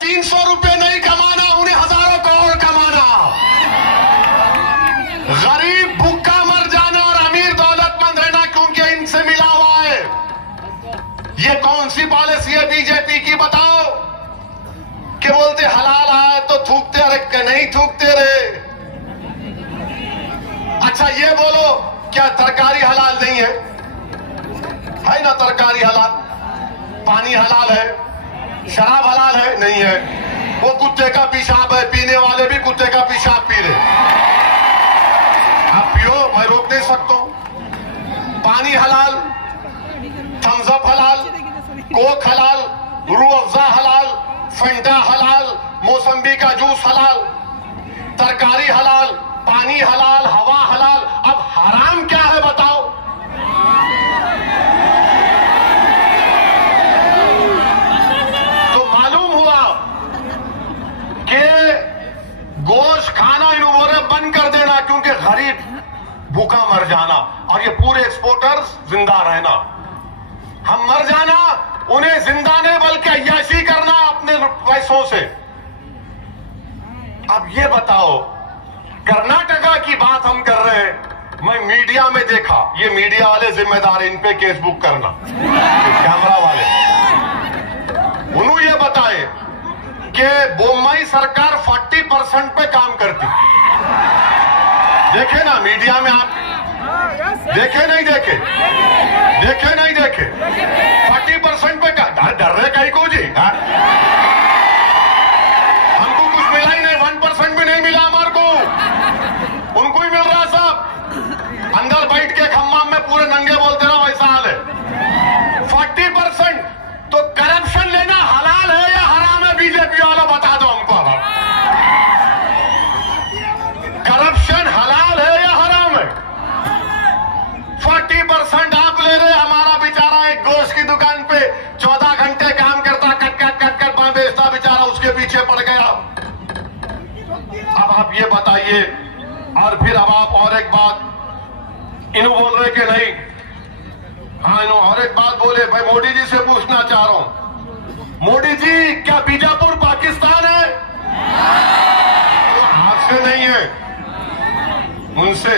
300 रुपए नहीं कमाना, उन्हें हजारों करोड़ कमाना। गरीब भूखा मर जाना और अमीर दौलतमंद रहना क्योंकि इनसे मिला हुआ है। ये कौन सी पॉलिसी है बीजेपी की बताओ? कि बोलते हलाल आए तो थूकते रहे, नहीं थूकते रहे। अच्छा ये बोलो, क्या तरकारी हलाल नहीं है? है ना तरकारी हलाल, पानी हलाल है, शराब हलाल है? नहीं है। वो कुत्ते का पेशाब है, पीने वाले भी कुत्ते का पेशाब पी रहे। आप पियो, मैं रोक नहीं सकता हूं। पानी हलाल, थम्स अप हलाल, कोक हलाल, रूह अफ़ज़ा हलाल, फंटा हलाल, मौसम्बी का जूस हलाल, तरकारी हलाल, पानी हलाल, हवा हलाल। अब हराम क्या है बताओ? तो मालूम हुआ कि गोश्त खाना इन्होंने बंद कर देना क्योंकि गरीब भूखा मर जाना और ये पूरे एक्सपोर्टर्स जिंदा रहना। हम मर जाना, उन्हें जिंदा नहीं बल्कि अय्याशी करना अपने पैसों से। अब ये बताओ, कर्नाटका की बात हम कर रहे हैं, मैं मीडिया में देखा, ये मीडिया वाले जिम्मेदार, इन पे केस बुक करना, कैमरा वाले। उन्होंने ये बताए कि बोम्मई सरकार 40% पे काम करती। देखे ना मीडिया में आप? देखे नहीं देखे? देखे नहीं देखे? 40% पे डर रहे कहीं को जी? हमको कुछ मिला ही नहीं, 1% भी नहीं मिला हमारे को, उनको ही मिल रहा सब। अंदर बैठ के खम्मा में पूरे नंगे बोलते रहो, वैसा हाल है। 40%। तो करप्शन लेना हलाल है या हराम है? बीजेपी वाला बता दो हमको। करप्शन हलाल है या हराम है? 40% आप ले रहे। हमारा बेचारा एक गोश्त की दुकान पे 14 घंटे काम करता, कट बेचता, बेचारा उसके पीछे पड़ गया। अब आप ये बताइए, और फिर अब आप और एक बात इन्हों बोल रहे कि नहीं, हाँ इन्हों और एक बात बोले। भाई मोदी जी से पूछना चाह रहा हूं, मोदी जी क्या बीजापुर पाकिस्तान है? आपसे नहीं है, उनसे,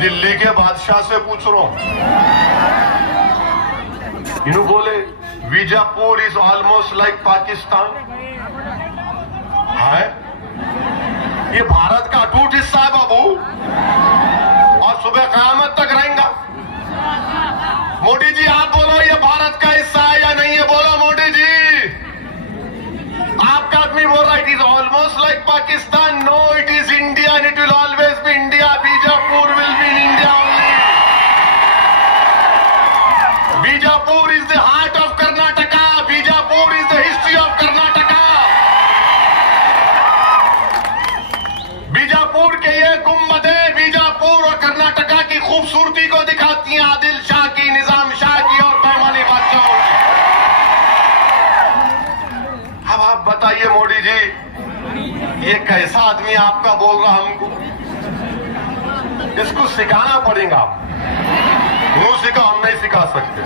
दिल्ली के बादशाह से पूछ रहा हूं। इन्हों बोले Bijapur is almost like Pakistan है। ये भारत का अटूट हिस्सा है बाबू, और सुबह कयामत तक रहेगा। मोदी जी आप बोलो, ये भारत का हिस्सा है या नहीं है? बोलो मोदी जी। आपका आदमी बोल रहा है it is almost like Pakistan. No, it is India and it will always be India. Bijapur will be in India only. Bijapur is the heart of Karnataka. Bijapur is the history of Karnataka. Bijapur के ये गुम्बदें बीजापुर और कर्नाटका की खूबसूरती को दिखाती हैं, आदिल शाह की, निजाम शाह की और बैमानी बादशाहों की। अब आप बताइए मोदी जी, ये कैसा आदमी आपका बोल रहा हमको? इसको सिखाना पड़ेगा। वो सिखा, हम नहीं सिखा सकते।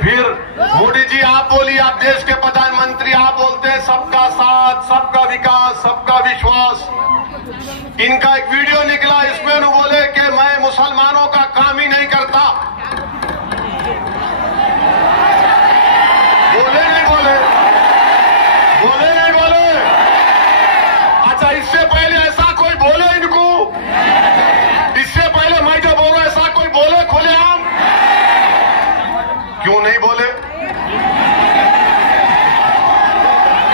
फिर मोदी जी आप बोलिए, आप देश के प्रधानमंत्री, आप बोलते हैं सबका साथ, सबका विकास, सबका विश्वास। इनका एक वीडियो निकला, इसमें उन्होंने बोले कि मैं मुसलमानों का काम ही नहीं करता। बोले नहीं बोले? बोले नहीं बोले? अच्छा, इससे पहले ऐसा कोई बोले इनको? इससे पहले मैं जो बोल रहा ऐसा कोई बोले खुलेआम? क्यों नहीं बोले?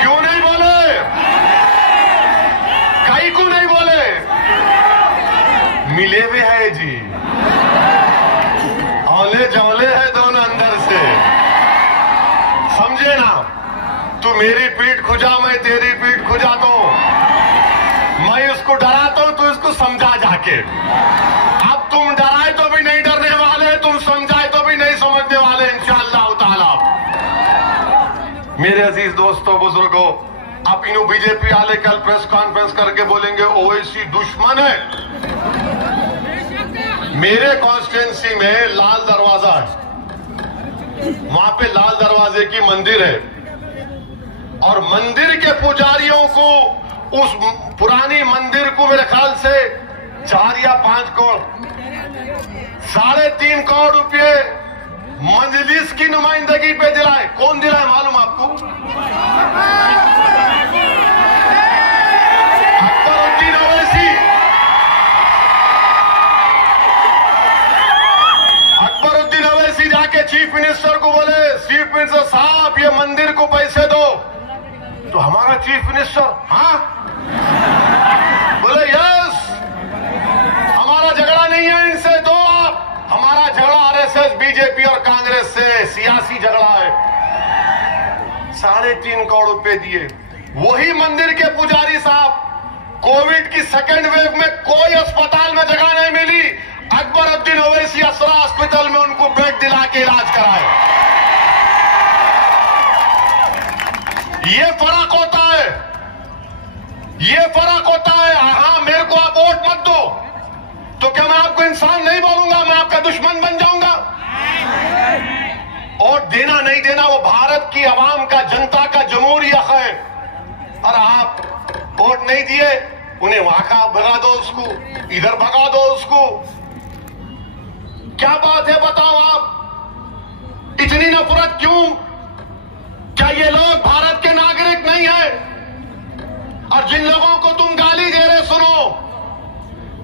क्यों नहीं बोले? कई को नहीं बोले? मिले भी है जी, औले जौले है दोनों अंदर से, समझे ना? तू मेरी पीठ खुजा, मैं तेरी पीठ खुजाता हूं। मैं उसको डराता हूं, तू इसको समझा जाके। अब तुम डराए तो भी नहीं डरने वाले, तुम समझाए तो भी नहीं समझने वाले इंशाअल्लाह ताला। मेरे अजीज दोस्तों, बुजुर्गों, आप इन्हों बीजेपी वाले कल प्रेस कॉन्फ्रेंस करके बोलेंगे ओवैसी दुश्मन है। मेरे कॉन्स्टिट्यूंसी में लाल दरवाजा है, वहां पे लाल दरवाजे की मंदिर है। और मंदिर के पुजारियों को, उस पुरानी मंदिर को मेरे ख्याल से 4 या 5 करोड़, 3.5 करोड़ रुपए मजलिस की नुमाइंदगी पे दिलाए। कौन दिलाए मालूम आपको? अकबरुद्दीन ओवैसी। अकबरुद्दीन ओवैसी जाके चीफ मिनिस्टर को बोले, चीफ मिनिस्टर साहब ये मंदिर को पैसे दो। तो हमारा चीफ मिनिस्टर हाँ बोले यस, हमारा झगड़ा नहीं है इनसे, दो आप। हमारा झगड़ा आरएसएस, बीजेपी और कांग्रेस से सियासी झगड़ा है। 3.5 करोड़ रुपए दिए। वही मंदिर के पुजारी साहब, कोविड की सेकेंड वेव में कोई अस्पताल में जगह नहीं मिली, अकबरुद्दीन ओवैसी असरा हॉस्पिटल में उनको बेड दिला के इलाज कराए। ये फर्क होता है, ये फर्क होता है। हाँ, मेरे को आप वोट मत दो तो क्या मैं आपको इंसान नहीं बोलूंगा, मैं आपका दुश्मन बन जाऊंगा? वोट देना नहीं देना वो भारत की आवाम का, जनता का जमहूरी हक है। और आप वोट नहीं दिए, उन्हें वहां का भगा दो, उसको इधर भगा दो उसको। क्या बात है बताओ आप, इतनी नफरत क्यों? क्या ये लोग भारत के नागरिक नहीं है? और जिन लोगों को तुम गाली दे रहे, सुनो,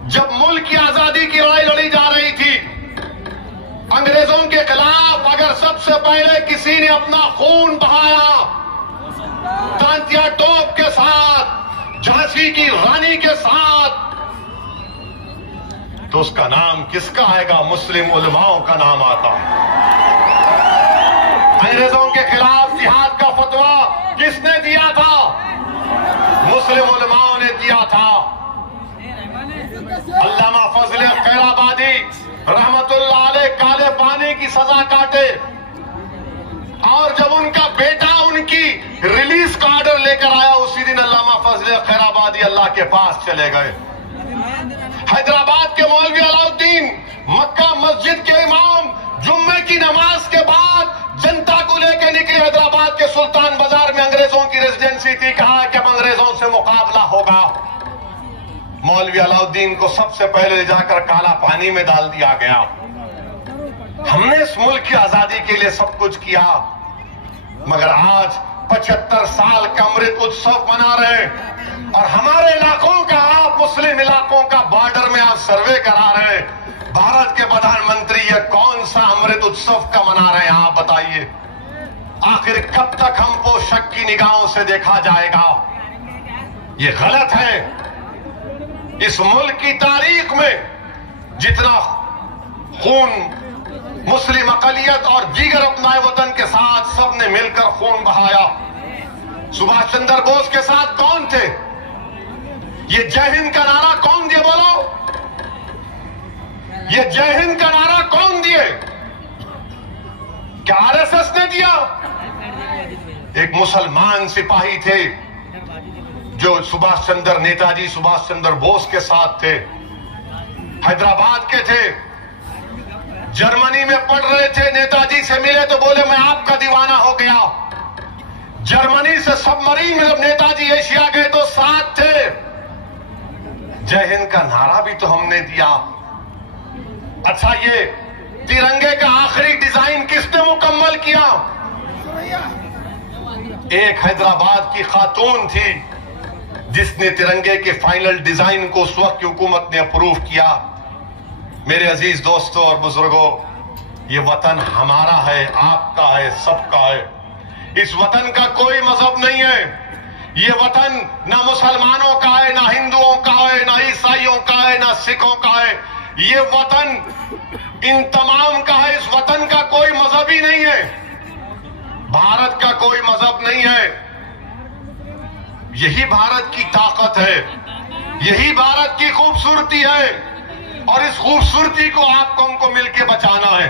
जब मुल्क की आजादी की लड़ाई लड़ी जा रही थी अंग्रेजों के खिलाफ, अगर सबसे पहले किसी ने अपना खून बहाया तांतिया तोप के साथ, झांसी की रानी के साथ, तो उसका नाम किसका आएगा? मुस्लिम उलमाओं का नाम आता। अंग्रेजों के खिलाफ जिहाद का फतवा किसने दिया था? मुस्लिम उलमाओं ने दिया था। अल्लामा फजल खैराबादी रहमतुल्लाह अलैह काले पानी की सजा काटे, और जब उनका बेटा उनकी रिलीज का ऑर्डर लेकर आया, उसी दिन अल्लामा फजल खैराबादी अल्लाह के पास चले गए। हैदराबाद के मौलवी अलाउद्दीन, मक्का मस्जिद के इमाम, जुम्मे की नमाज के बाद जनता को लेकर निकले हैदराबाद के सुल्तान बाजार में। अंग्रेजों की रेजिडेंसी थी, कहा कि अब अंग्रेजों से मुकाबला होगा। मौलवी अलाउद्दीन को सबसे पहले जाकर काला पानी में डाल दिया गया। हमने इस मुल्क की आजादी के लिए सब कुछ किया, मगर आज 75 साल का अमृत उत्सव मना रहे हैं, और हमारे इलाकों का, आप मुस्लिम इलाकों का बॉर्डर में आप सर्वे करा रहे हैं। भारत के प्रधानमंत्री ये कौन सा अमृत उत्सव का मना रहे हैं? आप बताइए, आखिर कब तक हमको शक की निगाहों से देखा जाएगा? ये गलत है। इस मुल्क की तारीख में जितना खून मुस्लिम अकलियत और दीगर अपनाए वतन के साथ सबने मिलकर खून बहाया, सुभाष चंद्र बोस के साथ कौन थे? ये जय हिंद का नारा कौन दिए? बोलो, ये जय हिंद का नारा कौन दिए? क्या आरएसएस ने दिया? एक मुसलमान सिपाही थे जो नेताजी सुभाष चंद्र बोस के साथ थे, हैदराबाद के थे, जर्मनी में पढ़ रहे थे, नेताजी से मिले तो बोले मैं आपका दीवाना हो गया। जर्मनी से सबमरीन में जब नेताजी एशिया गए तो साथ थे। जय हिंद का नारा भी तो हमने दिया। अच्छा, ये तिरंगे का आखिरी डिजाइन किसने मुकम्मल किया? एक हैदराबाद की खातून थी जिसने तिरंगे के फाइनल डिजाइन को उस वक्त की हुकूमत ने अप्रूव किया। मेरे अजीज दोस्तों और बुजुर्गों, ये वतन हमारा है, आपका है, सबका है। इस वतन का कोई मजहब नहीं है। ये वतन ना मुसलमानों का है, ना हिंदुओं का है, ना ईसाइयों का है, ना सिखों का है। ये वतन इन तमाम का है। इस वतन का कोई मजहब ही नहीं है। भारत का कोई मजहब नहीं है। यही भारत की ताकत है, यही भारत की खूबसूरती है, और इस खूबसूरती को आपको हमको मिलकर बचाना है।